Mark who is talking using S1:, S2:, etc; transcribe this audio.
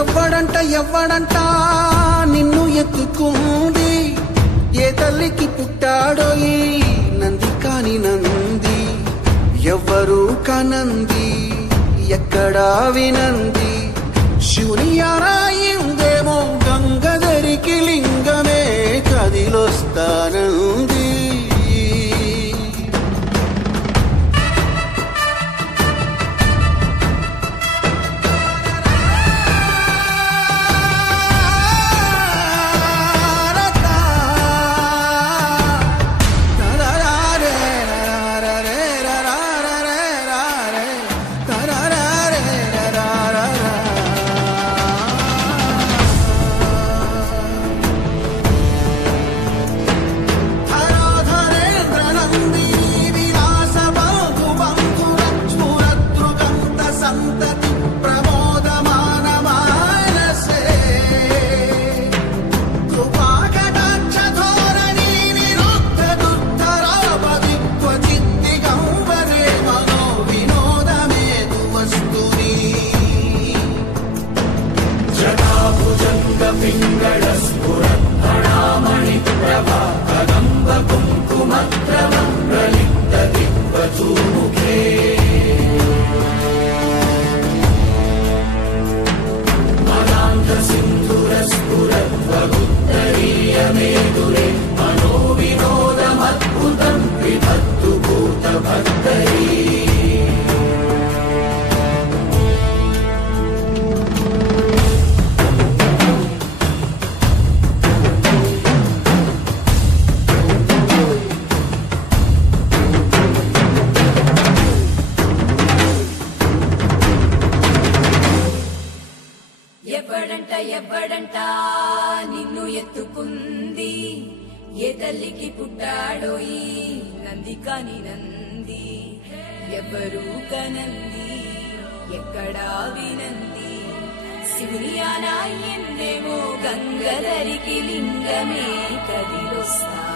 S1: ఎవ్వడంట ఎవ్వడంట నిన్ను ఎత్తుకుంది. ఏ తల్లికి పుట్టాడో ఈ ఎవరు కాని నంది కనంది ఎక్కడా వినంది. శివుని ఆరాయిందేమో గంగధరికి లింగమే కదిలొస్తాన
S2: ఎవ్వడంట ఎవ్వడంట? నిన్ను ఎత్తుకుంది. ఏ తల్లికి పుట్టాడో నంది కాని నంది. ఎవ్వరూ కనంది. ఎక్కడా వినంది. శివుని ఆనాయిందేమో గంగధరికి లింగమే కదిలొస్తా.